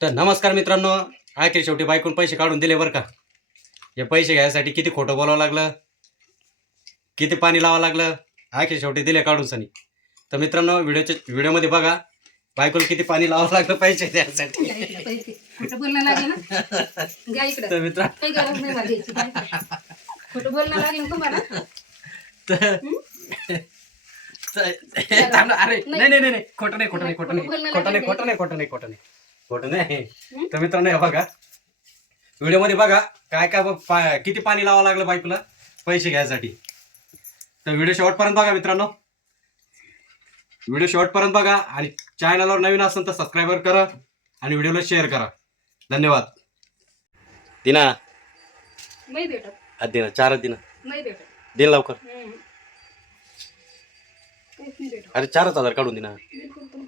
तर नमस्कार मित्रांनो. आखिर शेवटी बायकून पैसे काढून दिले बरं का? हे पैसे घ्यायसाठी किती खोटं बोलावं लागलं? किती पाणी लावावं लागलं? आखिर शेवटी दिले काढून सनी. तर मित्रांनो व्हिडिओच्या व्हिडिओमध्ये बघा बायकोला किती पाणी लावावं लागलं पैसे द्यायसाठी. तर अरे नाही. नाही नाही नाही, खोटं नाही खोटं नाही खोटं नाही. खोटं नाही खोटं नाही खोटं नाही खोटं नाही. खोटं नाही. तर मित्रांनो हे बघा. व्हिडिओमध्ये बघा काय काय पा- किती पाणी लावावं लागलं बायकोला पैसे घ्यायसाठी. तर व्हिडिओ शेवटपर्यंत बघा मित्रांनो. व्हिडिओ शेवटपर्यंत बघा आणि चॅनलवर नवीन असेल तर सबस्क्राईबर करा आणि व्हिडिओला शेअर करा. धन्यवाद. दिना. नाही भेटत. आज दिना. चारच दिना. नाही भेटत. दिन लवकर. हम्म. काहीच नाही भेटत. अरे चारच हजार काढून दिना. बिलकुल पण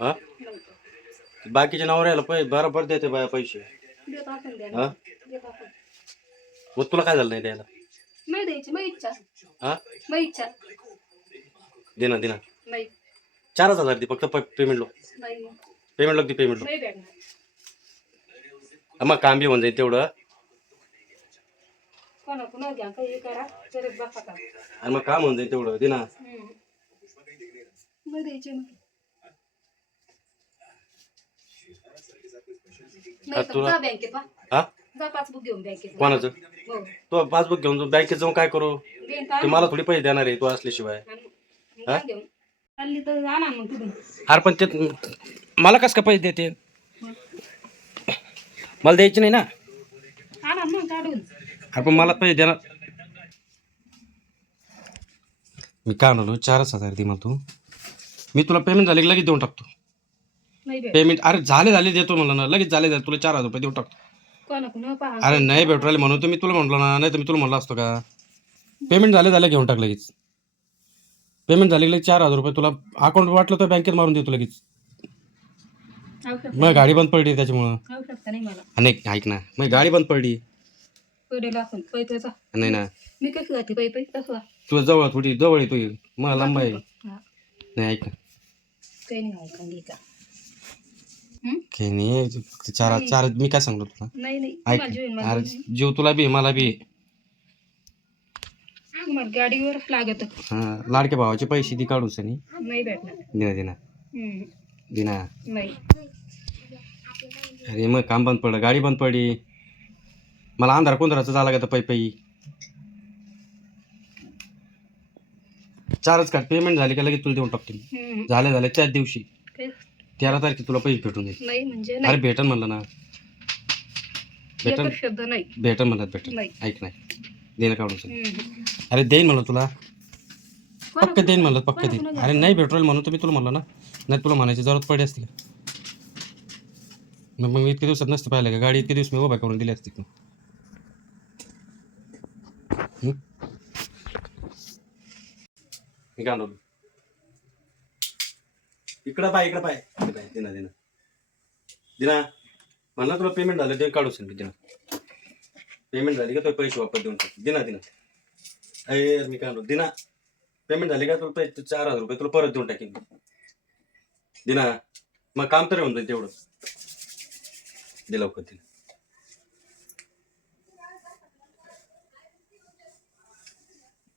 हा. बाकीच्या नवऱ्याला पै बरोबर देते बाया पैसे. देत द्या हा? मग तुला काय झालं नाही द्यायला? नाही द्यायची मग इच्छा. हा? मग इच्छा. दिना दिना नाही. चारच हजार दे फक्त पेमेंट लो नाही. पेमेंट लोक दे पेमेंट लो नाही भेटणार. मग काम बी होऊन जाईल तेवढं. घ्या काही हे करा का आणि मग काम होऊन जाईल तेवढं. दिना हम्म. नाही द्यायचे मग. नाही तर तुला- जा बँकेत वा हा? जा पासबुक घेऊन बँकेत. कोणाचं? हो. तो पासबुक घेऊन जाऊ बँकेत जाऊन काय करू? देईन ते मला थोडी पैसे देणार आहे तू असल्याशिवाय. आणि जा घेऊन चालली तर आणा मग तिथून. अरे पण ते मला कस का पैसे देते? मला द्यायचे नाही ना? आणा मग काढून. अरे पण मला पैसे देणार मी काय म्हणलो चारच हजार दे मला तू. मी तुला पेमेंट झाले की लगेच देऊन टाकतो. नाही भेट पेमेंट अरे झाले झाले देतो म्हणलं ना. लगेच झाले झाले. तुला चार हजार रुपये कुणा पहा अरे नाही भेटू राहिले म्हणून तर मी तुला म्हटलं ना. नाही तर मी तुला म्हणलं असतो का? पेमेंट झाले झाले घेऊन टाक लगेच. पेमेंट झाले की लगेच चार हजार रुपये तुला अकाउंट वाटलं तर बँकेत मारून देतो लगेच. मग गाडी बंद पडली त्याच्यामुळं. आवश्यकता नाही मला. नाही ऐक ना. मग गाडी बंद पडली. नाही ना. मी कशी जाते? पैपे कसं तुला जवळ थोडी जवळ तुझी मग लांब आहे. हा. नाही ऐक ना. काही नाही ऐकून घ्यायचा काही नाही ते चार चार मी काय सांगतो तुला? नाही नाही ऐक अरे मला जीव तुला बी आहे, मला बी आहे. गाडीवर लागत. हा लाडक्या भावाचे पैसे दी काढून सनी. नाही भेटणार. दिना दिना. हम्म. दिना. नाही. अरे मग काम बंद पडलं गाडी बंद पडली. मला अंधार कोंधराचं झाला का पै पै. चारच का पेमेंट झाली का लगेच तुला देऊन टाकतो मी. हम्म. झाले झाले त्याच दिवशी. काही- तेरा तारखे तुला पैसे भेटून जाईल नाही म्हणजे अरे नाही. भेटन म्हणलं ना. भेटन? एकच शब्द नाही. भेटन म्हणलं भेटन. नाही. ऐक नाही देणं काढून सांग. हम्म. अरे देईन म्हणलं तुला. पक्क देईन म्हणलं पक्क देईन. अरे नाही भेटू म्हणून मी तुला म्हणलं ना. नाही तुला म्हणायची जरूरत पडली असती का? मग मग इतके दिवसात नसते पाहिलं का? गाडी इतके दिवस मी उभा करून दिली असती का? हं? मी काय इकडं पाय इकडं पाय. पाय दिना दिना दिना म्हणा तुला पेमेंट झालं ते काढू सांग दिना पेमेंट झाली का तो पैसे वापस देऊन टाक. दिना दिना अरे यार, मी काय म्हणतो दिना पेमेंट झाली का तुला पैसे चार हजार रुपये तुला परत देऊन टाकेन दिना मग काम तरी होऊन जाईल तेवढं. दे लवकर दिना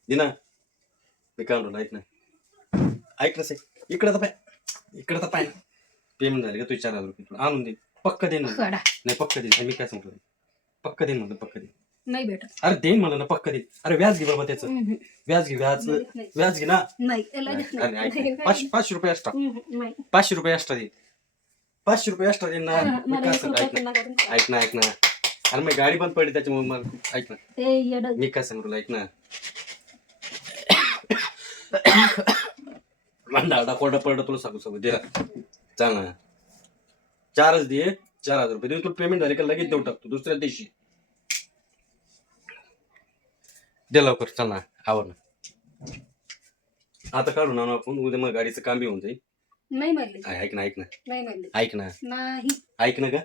दिना मी काय म्हणतो ऐक ना. ऐक ना इकडं तर पाय. इकडं तर पाय पेमेंट झाली का तुझे चार हजार रुपये तुला आणून दे पक्क देईन म्हणलं. खडा नाही पक्क देईन मी काय सांगतो पक्क देईन म्हणलं पक्क देईन नाही भेटत अरे देईन म्हणलं ना पक्क देईन अरे व्याज घे बाबा त्याचं हम्म. व्याज घे व्याज. व्याज घे ना नाही लगेच अरे नाही ऐक नाही, ना. पाचशे पाचशे रुपये एक्स्ट्रा हम्म. नाही पाचशे रुपये एक्स्ट्रा दे पाचशे रुपये एक्स्ट्रा दे ना हा, मी मला काय एक सांगतो रुपया ऐक पण ना नका देऊ. ऐक ना ऐक ना अरे मग गाडी बंद पडली त्याच्यामुळे मला ऐक ना ते येडं मी काय सांगू तुला ऐक ना डाडा कोरडा पडला तुला सांगू सांगू दे. ना चारच दे चार हजार रुपये तुला पेमेंट झाले का लगेच देऊ टाकतो दुसऱ्या दिवशी. दे लवकर चल ना आवर ना. आता काढू ना आपण उद्या मग गाडीचं काम बी होऊन जाईल. नाही म्हणले. ऐक ना ऐक ना. नाही म्हणले. ऐक ना. नाही. ऐक ना का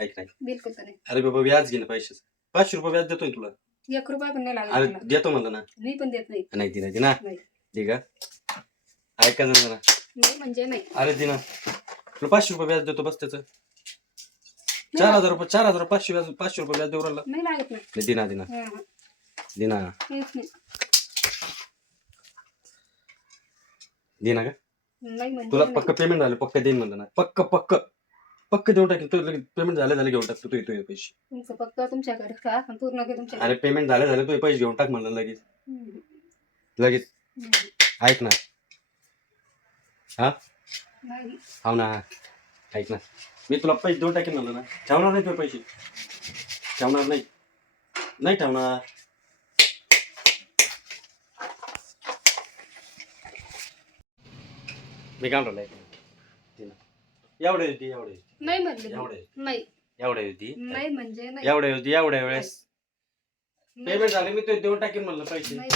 ऐक ना बिलकुल तर नाही. अरे बाबा व्याज घे ना पैशाचं पाचशे रुपये व्याज देतोय तुला. एक रुपया पण नाही लागत अरे मला. देतो म्हणलं ना. मी पण देत नाही. नाही दे ना दे ना. नाही. दे का ऐका ना जरा. नाही म्हणजे नाही. अरे दे ना तुला पाचशे रुपये व्याज देतो बस त्याचं. चार हजार रुपये चार हजार पाचशे व्याज पाचशे रुपये व्याज देऊ राहिला. नाही लागत नाही. नाही, दिना दिना. हा, हा. दिना. नाही. दिना का? नाही म्हणजे तुला. पक्क पेमेंट झालं पक्क देईन म्हणलं ना. पक्क पक्क. पक्क देऊन टाकेल तुला पेमेंट झालं झालं घेऊन टाक तू तुझे तुझे पैसे. तुमचं पक्क तुमच्याकडे का पूर्ण तुमच्याकडे अरे पेमेंट झालं झालं तुझे पैसे घेऊन टाक म्हणलं लगेच. हम्म. लगेच. हम्म. ऐक ना. हा? हाव ना. ऐक ना. मी तुला पैसे देऊन टाकेन म्हणलं ना. ठेवणार नाही तुझे पैसे? ठेवणार नाही. नाही ठेवणार. मी काय ना. एवढे होती एवढे नाही म्हणले. एवढे नाही. एवढे होती. नाही म्हणजे नाही. एवढे होती एवढ्या वेळेस. पेमेंट झाले मी तुझे देऊन टाकेन म्हणलं पैसे. नाही.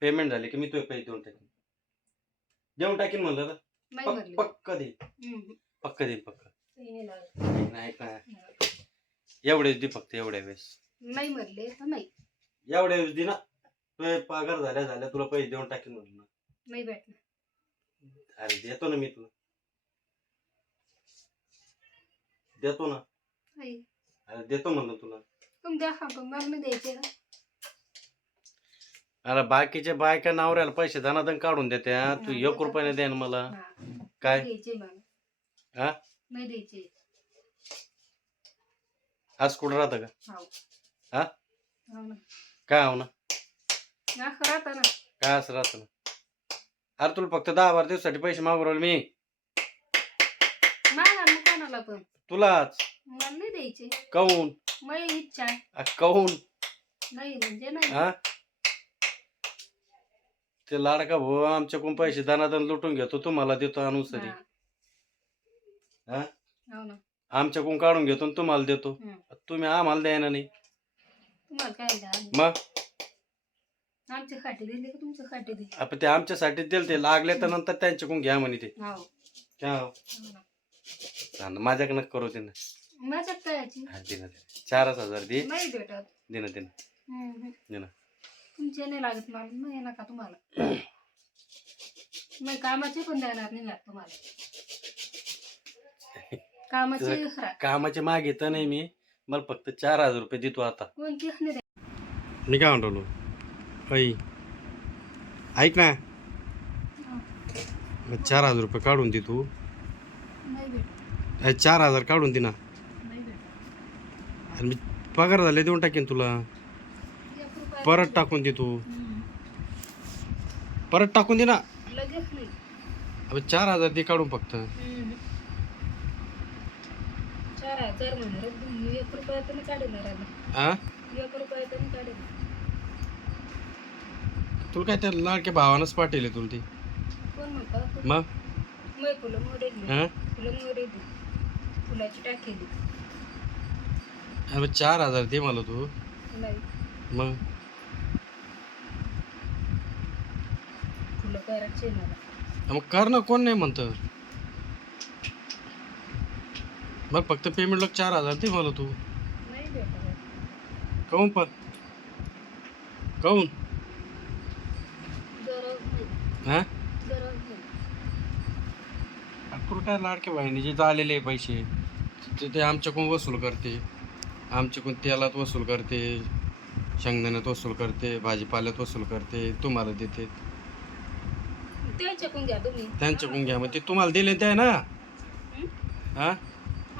पेमेंट झाले की मी तुझे पैसे देऊन टाकेन देऊन टाकेन म्हणलं ना नाही पक- म्हणले पक्क दे. पक्क दे पक्क. नाही ना एवढेच दे फक्त एवढ्या वेळेस. नाही म्हणले तर नाही. एवढ्या वेळेस दे ना. तुझे पगार झाल्या झाल्या तुला पैसे देऊन टाकेन म्हणलं ना. नाही भेटणार. अरे देतो ना मी तुला. देतो ना. नाही अरे देतो म्हणलं तुला. तुम्ही द्या हा पण मला नाही द्यायचे ना. अरे बाकीच्या बायका नवऱ्याला पैसे धनादन काढून देते हा. तू एक. रुपयाने दे ना मला. काय? द्यायचे मला. हा? नाही द्यायचे. आज कुठं राहतं का? हाव. हा? हाव ना. काय हो ना? काय असं राहतं ना? अरे तुला फक्त दहा बारा दिवसासाठी पैसे मागू राहिले मी. मागा मग कोणाला पण. तुलाच. मला नाही द्यायचे. काऊन? माझी इच्छा आहे. अ, काऊन? नाही म्हणजे नाही. हा? ते लाडका भाऊ आमच्याकडून पैसे दानादन लुटून घेतो तुम्हाला देतो अनुसरी. हा. हा? हो ना. आमच्याकडून काढून घेतो आणि तुम्हाला देतो. हम्म. तुम्ही आम्हाला द्यायना नाही. तुम्हाला काय द्या? मग? आमची खाटी दिली का तुमची खाटी दिली? आपण ते आमच्यासाठी दिल ते लागले तर नंतर त्यांच्याकडून घ्या म्हणे ते. हो. क्या हो? हो. ना. माझ्याकडनं करू ना. माझ्यात काय याची? हा, दे ना दे ना. चारच हजार दे. नाही भेटत. दे ना दे ना. हम्म, हम्म. दे ना. तुमचे नाही लागत मला नाही नका तुम्हाला. नाही कामाचे पण देणार नाही लागत तुम्हाला. कामाचे खरा कामाचे मागे तर नाही मी मला फक्त चार हजार रुपये देतो आता. कोणतीच नाही द्या मी काय म्हणतो ऐ ऐक ना. मग चार हजार रुपये काढून दे तू. नाही भेटत. अरे चार हजार काढून दे ना. नाही आणि मी पगार झाले देऊन टाकेन तुला. परत टाकून दे तू. परत टाकून दे ना. लगेच नाही. अबे चार हजार दे काढून फक्त. हम्म. चार हजार म्हणणार तुम्ही एक रुपया तर काढणार आता आ? एक रुपया तर काढेल. तुला काय त्या लाडक्या भावानंच पाठवले तुला ते? कोण मग? फुलं हा फुलं फुलाची अबे चार हजार दे मला तू. नाही. मग? मग कर ना कोण नाही म्हणतं? मग फक्त पेमेंटला चार हजार दे मला तू. काऊन पण? काऊन हा? लाडके बहिणी? जे आलेले पैसे. ते ते आमच्याकडून वसूल करते. आमच्याकडून तेलात वसूल करते. शेंगदाण्यात वसूल करते. भाजीपाल्यात वसूल करते. तुम्हाला देते. त्याच्याकडून घ्या तुम्ही. त्यांच्याकडून घ्या. मग ते तुम्हाला दिले ते आहे ना? हं? हा?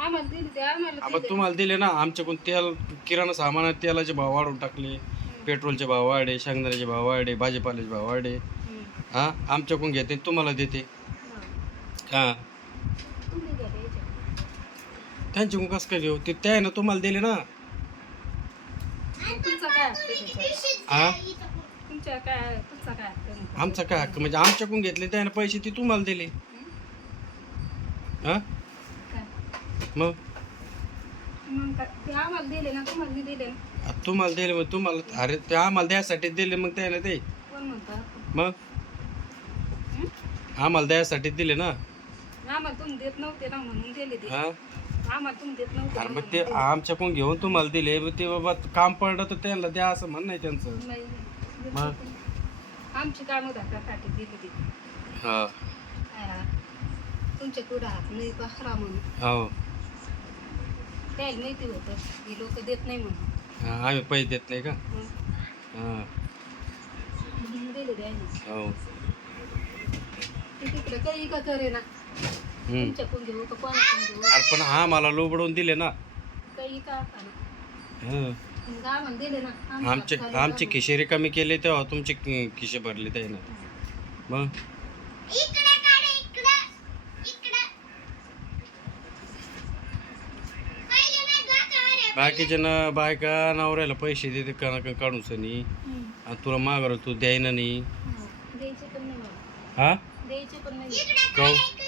आम्हाला दिली ते आम्हाला आपण दिली. तुम्हाला दिले ना? आमच्याकडून तेल किराणा सामानात तेलाचे भाव वाढवून टाकले. पेट्रोलचे भाव वाढे शेंगदाण्याचे भाव वाढे भाजीपाल्याचे भाव वाढे हं. हा? आमच्याकडून घेते तुम्हाला देते. हा. हा. तुम्ही घ्या त्याच्याकडून. त्यांच्याकडून कसं काय घेऊ? ते त्या आहे ना तुम्हाला दिले ना? तुमचं काय असतं त्याच्यात? हा? तुमच्या काय तुमचा काय असतं? आमचा काय हक्क म्हणजे आमच्याकडून घेतले त्याने पैसे ते तुम्हाला दिले हा काय? मग मग काय? ते आम्हाला दिले ना तुम्हाला नाही दिले ना आ, तुम्हाला दिले मग तुम्हाला अरे ते आम्हाला द्यासाठी दिले मग त्याने ते कोण मग हं? आम्हाला द्यासाठी दिले ना आम्हाला तुम्ही देत नव्हते ना म्हणून दिले ते हा आम्हाला तुम्ही देत नव्हते अरे मग म्हणून ते दिले. आमच्याकडून घेऊन तुम्हाला दिले मग ते बाबा काम पडलं तर त्यांना द्या असं म्हणणं आहे त्यांचं नाही, नाही. मग? आमची कामं धाकल्यासाठी दिली ती हा. हा. तुमच्या हात नाही पहरा म्हणून? हो. त्याला माहिती होतं ही लोक देत नाही म्हणून. हा, आम्ही पैसे देत नाही का? मग? हां. म्हणून दिले द्यायला हो. ते तिकडे काही का करे ना हम्म. तुमच्याकडून घेऊ का कोणाकडून घेऊ अरे पण हा मला लोबडवून दिले ना. काही का का? हं. ना आमचे आमचे. खिशे रिकामी केले तेव्हा तुमचे खिशे भरले त्याने मग? बाकीचे ना बायका नवऱ्याला पैसे देते का का काढून सनी. हम्म. आणि तुला मागर तू द्यायना नाही. हो.